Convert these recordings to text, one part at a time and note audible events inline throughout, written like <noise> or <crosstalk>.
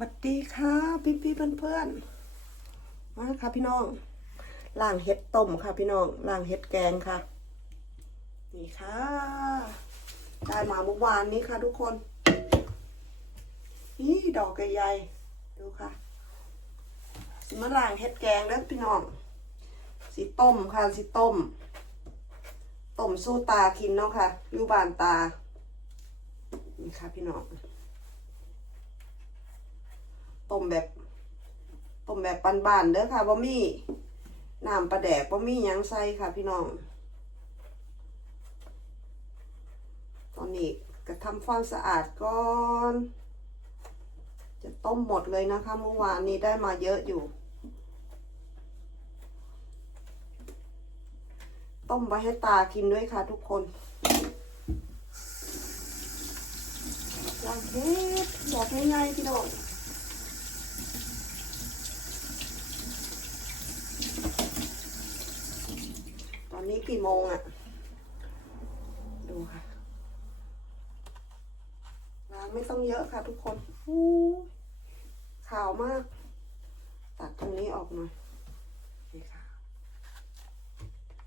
บัดดีค่ะ พี่พี่เพื่อนเพื่อนมาค่ะพี่น้องล่างเห็ดต้มค่ะ พี่น้องล่างเห็ดแกงค่ะ นี่ค่ะ ได้มาเมื่อวานนี้ค่ะ ทุกคน นี่ดอกใหญ่ๆดูค่ะสิมาล่างเห็ดแกงเด้อพี่น้องสีต้มค่ะสีต้ม ต้มสู้ตากินเนาะค่ะอยู่บานตา นี่ค่ะพี่น้อง ต้มแบบต้มแบบบานๆเด้อค่ะบ่มีน้ำปลาแดกบ่มีหยังใส่ค่ะพี่น้อง ตอนนี้ก็ทำความสะอาดก่อน จะต้มหมดเลยนะคะเมื่อวานนี้ได้มาเยอะอยู่ ต้มไว้ให้ตากินด้วยค่ะทุกคนลางเฮ็ดบอกง่ายๆพี่น้อง ตอนนี้ กี่โมงอะดูค่ะล้างไม่ต้องเยอะค่ะทุกคนอู้ขาวมาก ตัดตรงนี้ออกหน่อยนี่ค่ะ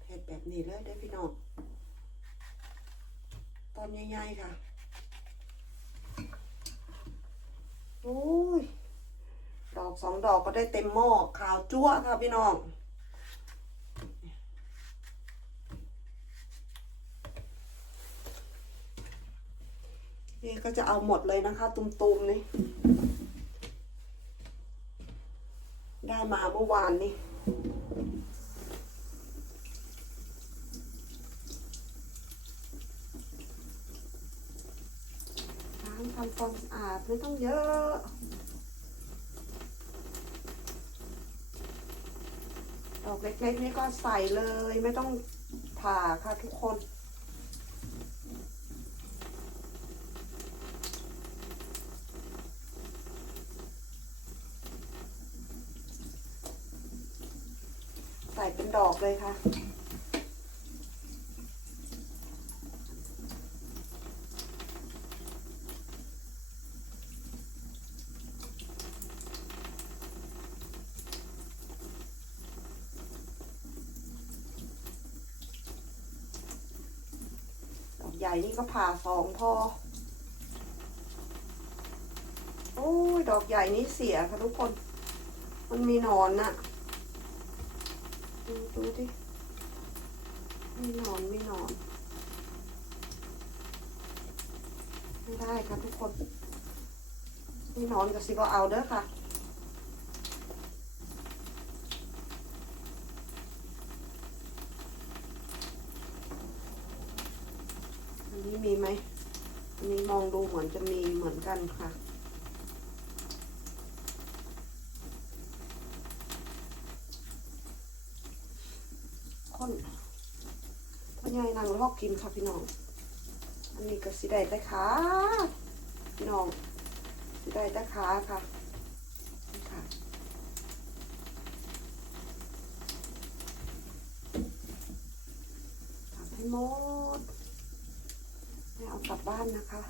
เห็ดแบบนี้เลยได้อพี่น้องตอนใหญ่ๆค่ะโอ้ยดอกสองดอกก็ได้เต็มหม้อขาวจั่วค่ะพี่น้องี่ก็จะเอาหมดเลยนะคะ ตุมๆนี่ได้มาเมื่อวานนี่ล้างทำความสะอาดไม่ต้องเยอะดอกเล็กๆนี่ก็ใส่เลยไม่ต้องผ่าค่ะทุกคน ใส่ เป็นดอกเลยค่ะ ใหญ่นี่ก็ผ่าสองพอ โอ้ย ดอกใหญ่นี่เสียค่ะทุกคน มันมีนอนน่ะ ดูดูดิมีหนอนไมีหนอน ไม่ได้ค่ะทุกคนไมีหนอนกับสิบเอาเด้อค่ะอันนี้มีไหมอันนี้มองดูเหมือนจะมีเหมือนกันค่ะ คนพ่อใหญ่นางลอ กินค่ะพี่น้อง อันนี้ก็สีได้แต่ขาพี่น้องสีได้แต่ขาค่ะนี่ค่ะทำให้หมดไม่เอากลับบ้านนะคะ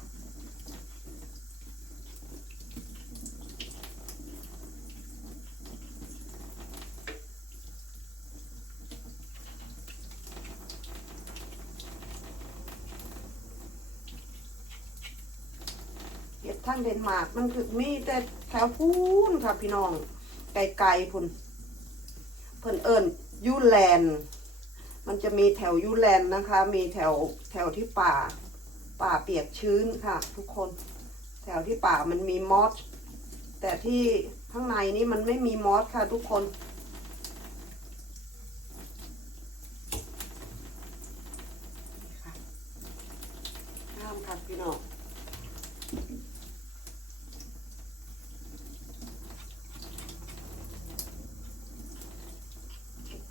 ทั้งเดนมาร์กมันคือมีแต่แถวพูนค่ะพี่น้อง ไกลๆพุ่นเพิ่นเอิญยูแลนมันจะมีแถวยูแลนนะคะ มีแถวแถวที่ป่า ป่าเปียกชื้นค่ะ ทุกคน แถวที่ป่ามันมีมอสแต่ที่ข้างในนี่มันไม่มีมอสค่ะทุกคนนี่ค่ะงามค่ะพี่น้อง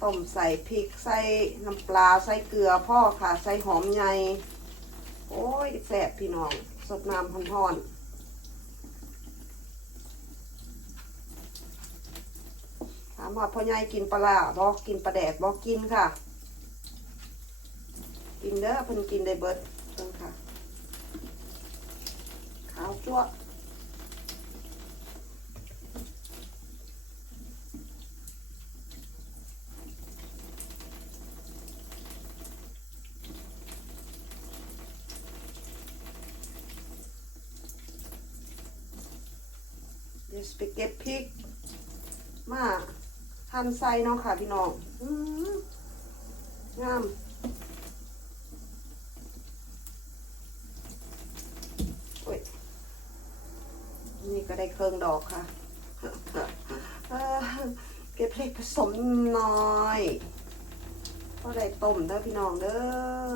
ต้มใส่พริกใส่น้ำปลาใส่เกลือพ่อค่ะ ใส่หอมใหญ่โอ้ยแซ่บพี่น้อง สดน้ำร้อนๆถามว่าพ่อใหญ่กินปลาบอกกินปลาแดกบอกกินค่ะ กินเด้อเพิ่นกินได้เบิดเพิ่นค่ะ ขาวจั่ว เดี๋ยวสิไปเก็บพริก มาหั่ นใส่เนาะค่ะพี่น้องงามโอ้ยนี่ก็ได้เครื่องดอกค่ะเก็บเล็กผสมหน่อยก็ได้ต้มเด้อพี่น้องเด้อ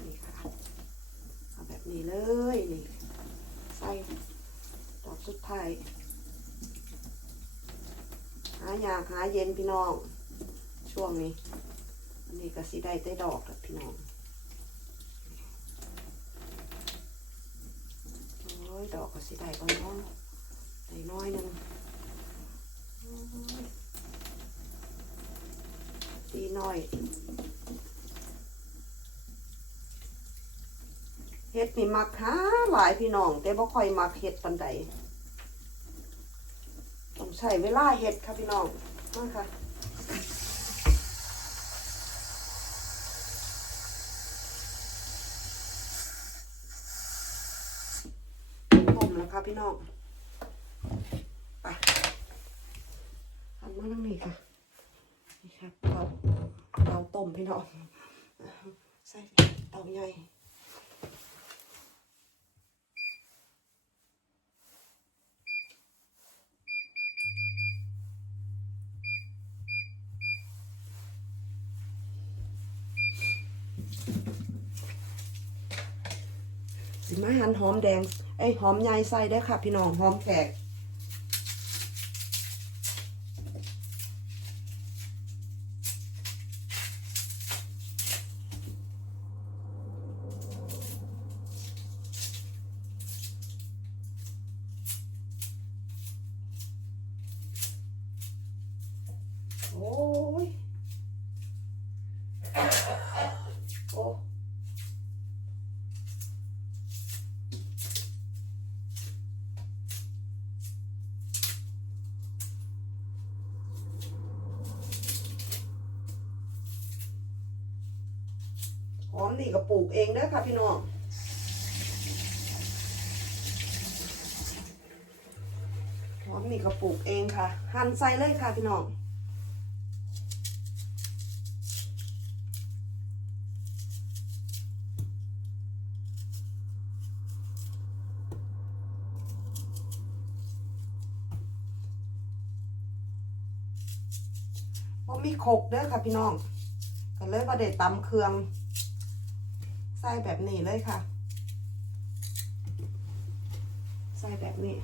นี่ค่ะเอาแบบนี้เลยนี่ใส่ดอกสุดท้ายาอยากหาเย็นพี่น้อง ช่วงนี้ อันนี้ก็สิได้ได้ดอกแล้วพี่น้อง โอ้ยดอกก็สิได้ก่อนเนาะได้น้อยหนึงดีน้อยเฮ็ดนี่มักหาหลายพี่น้อง แต่บ่ค่อยมักเฮ็ดปานใด ช้เวลาเฮ็ดค่ะพี่น้องมาค่ะผมแล้วค่ะพี่น้องไปหันมาทางนี้ค่ะนี่ค่ะเตาเตาต้มพี่น้องใส่เตาใหญ่ สิมาหั่นหอมแดงไอ้หอมใหญ่ใส่ได้ค่ะ พี่น้องหอมแขกโอ้ย นี่ก็ปลูกเองเด้อค่ะพี่น้องหอมนี่ก็ปลูกเองค่ะ หั่นใส่เลยค่ะพี่น้องบ่มีโคกเด้อค่ะพี่น้องก็เลยประเด็ตำเครื่อง ใส่แบบนี้เลยค่ะ ใส่แบบนี้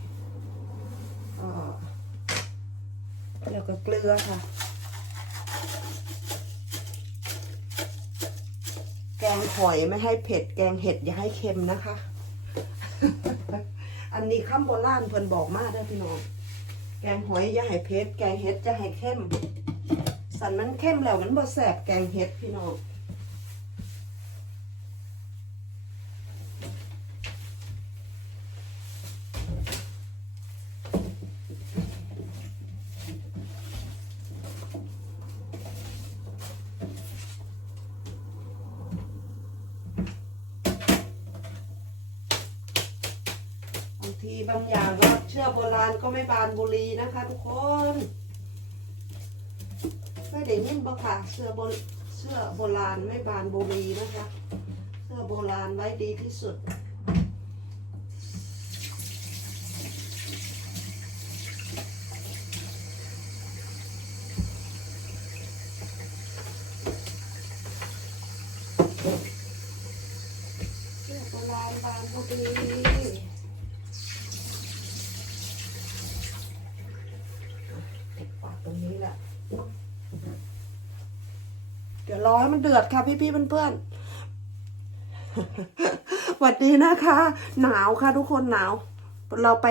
เออแล้วก็เกลือค่ะ แกงหอยไม่ให้เผ็ด แกงเห็ดอย่าให้เค็มนะคะ อันนี้ข้ามโบราณเพิ่นบอกมากเด้อพี่น้อง แกงหอยอย่าให้เผ็ด แกงเห็ดจะให้เข้ม สันมันเข้มแล้วมันบ่แสบแกงเห็ดพี่น้อง ทีบางอย่างก็เชื่อโบราณก็ไม่บานบุรีนะคะ ทุกคนไม่ได้ยินบ่ค่ะเสื้อโบเสื้อโบราณไม่บานบุรีนะคะเสื้อโบราณไว้ดีที่สุดเสื้อโบราณบานบุรีติดปากตรงนี้แหละ เดี๋ยวร อให้มันเดือดค่ะพี่พี่ๆเพื่อนๆสวัสดีนะคะ หนาวค่ะทุกคนหนาว เราไป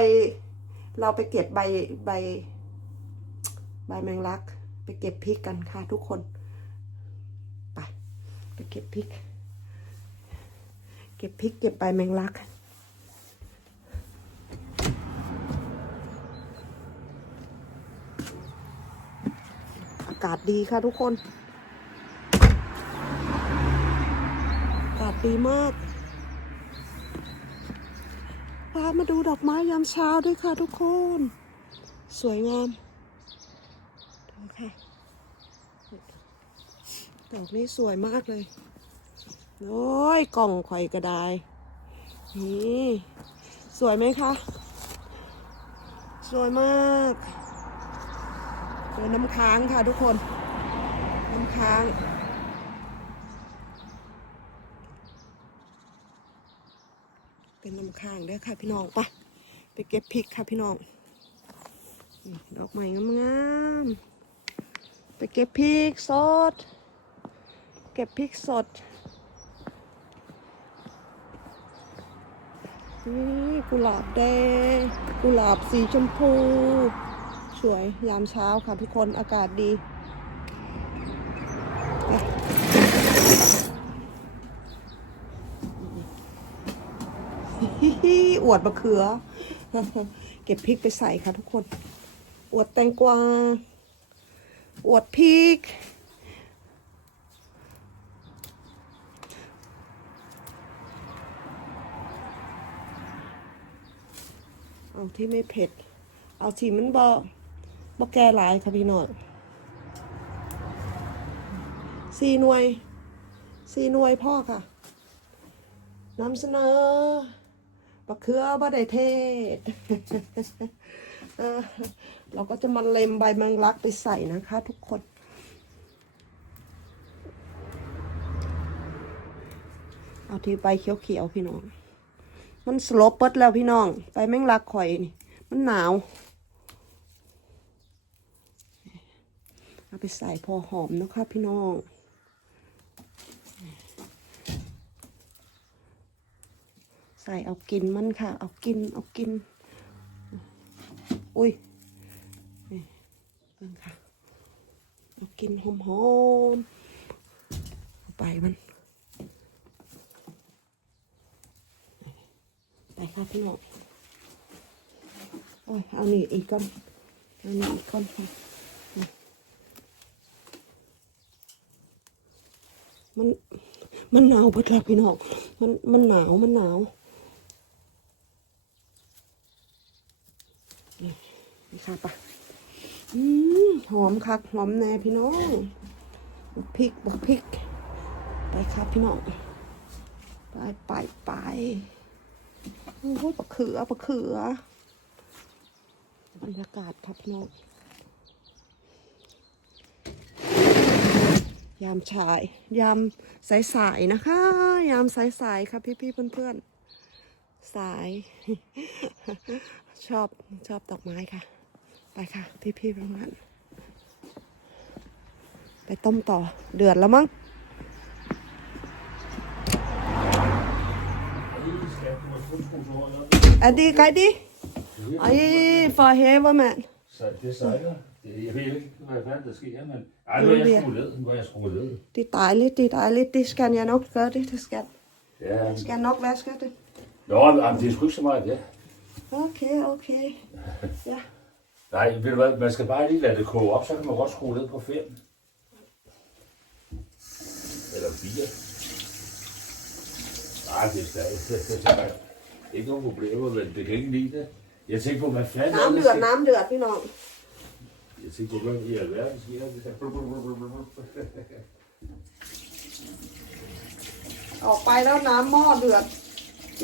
เราไปเก็บใบใบ ใบแมงลัก ไปเก็บพริกกันค่ะทุกคน ไปไปเก็บพริก เก็บพริกเก็บใบแมงลักอากาศดีค่ะทุกคน อากาศ ดีมากไปามาดูดอกไม้ยามเช้าด้วยค่ะทุกคน สวยงาม ดูค่ะ ดอกนี้สวยมากเลย โอ้ย กล่องไข่กระไดนี่ สวยไหมคะ สวยมากเจอน้ำค้างค่ะทุกคน น้ำค้าง เป็นน้ำค้างเด้อค่ะพี่น้องไปไปเก็บพริกค่ะพี่น้องดอกไม้งามๆไปเก็บพริกสด เก็บพริกสดนี่กุหลาบแดงกุหลาบสีชมพู สวยยามเช้าค่ะทุกคนอากาศดีไปฮิฮิอ วดมะเขือ เก็บพริกไปใส่ค่ะทุกคน อวดแตงกวา อวดพริก เอาที่ไม่เผ็ด เอาที่มันบ่บ่แก่หลายค่ะพี่น้องสี่หน่วยสี่หน่วยพ่อค่ะนำเสนอ มะเขือบ่ได้เทศ เราก็จะมาเล็มใบแมงลักไปใส่นะคะ ทุกคน เอาที่ใบเขียวๆพี่น้อง มันสลบเปิดแล้วพี่น้อง ไปแมงรักข่อยนี่ มันหนาว เอาไปใส่พอหอมนะคะพี่น้อง ส่เอากินมันค่ะ เอากินเอากิน อุ้ยนี่เบิ่งค่ะ เอากินหอมๆเอาไปมัน ไปค่ะพี่น้อโอ้ยเอานี่อีกก้อนเอานี่อีกก้อนค่ะมันมันหนาวเพื่อนพี่น้องมันมันหนาวมันหนาวนี่นี่ ค่ะปะอืมหอมคักหอมแน่พี่น้องบักพริกบักพริก ไปครับพี่น้อง ไปไปไปโอ้โหปะเขือปะเขือบรรยากาศครับพี่น้อง ยามชาย ยามสายๆนะคะ ยามสายๆครับพี่ๆเพื่อนๆสาย ชอบชอบดอกไม้ค่ะ ไปค่ะ พี่ๆเพื่อนๆไปต้มต่อเดือดแล้วมั้ง Er det ikke rigtigt? Ej, for hæver, mand. Så det sejler. Det- Jeg ved ikke, hvad fanden der sker, men... Ej, nu er jeg skruet ned. Nu er jeg skruet ned. Det er dejligt, det er dejligt. Det skal jeg nok gøre, det, det skal. Ja. Skal jeg nok vaske det? Nå, men det er sgu ikke så meget, ja. Okay, okay. Ja. Nej, ved du hvad, man skal bare lige lade det koge op, så kan man godt skrue ned på 5. Eller 4. Nej, det er stadig. <laughs> ikke nogen problemer, men det kan ikke lide det. Jeg tænkte på, hvad fanden er det, น้ำ der เดือด sker? น้ำเดือดพี่น้อง Jeg tænkte på, hvad i alverden sker der? ออกไปแล้วน้ำหม้อเดือด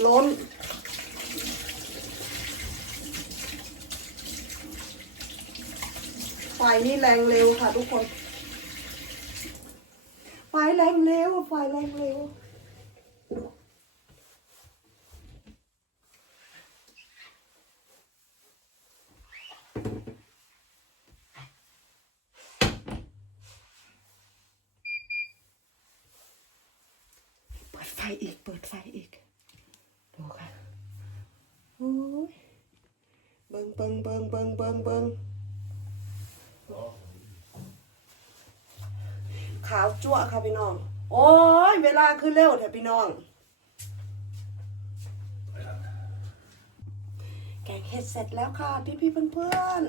ล้น ไฟนี่แรงเร็วค่ะ ทุกคน ไฟแรงเร็ว ไฟแรงเร็ว เปิดไฟอีก เปิดไฟอีก ดูค่ะ โอ้ย เบิงเบิงเบิงเบิงเบิงเบิง ขาวจั่วค่ะพี่น้อง โอ้ย เวลาคือเร็วแต่พี่น้อง แกงเห็ดเสร็จแล้วค่ะ พี่พี่ๆเพื่อน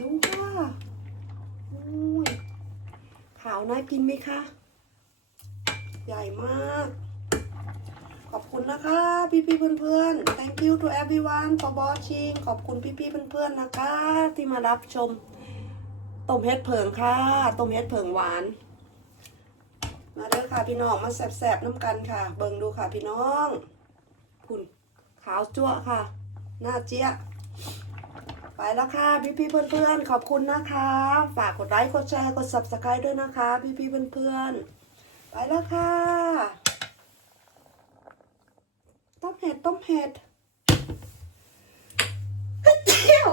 ดูค่ะอุ้ยขาวน่ากินไหมคะ ใหญ่มาก ขอบคุณนะคะ พี่พี่ๆเพื่อน thank you to everyone for watching ขอบคุณพี่พี่ๆเพื่อนนะคะ ที่มารับชม ต้มเห็ดเผิงค่ะต้มเห็ดเผิงหวาน มาเด้อค่ะพี่น้องมาแสบๆน้ำกันค่ะ เบิ่งดูค่ะพี่น้องคุณขาวจั่วค่ะ หน้าเจี๊ยะไปแล้วค่ะพี่พี่ๆเพื่อนๆขอบคุณนะคะ ฝากกดไลค์กดแชร์กด subscribe ด้วยนะคะ พี่พี่ๆเพื่อนๆไปแล้วค่ะต้มเห็ดต้มเห็ดเที่ยว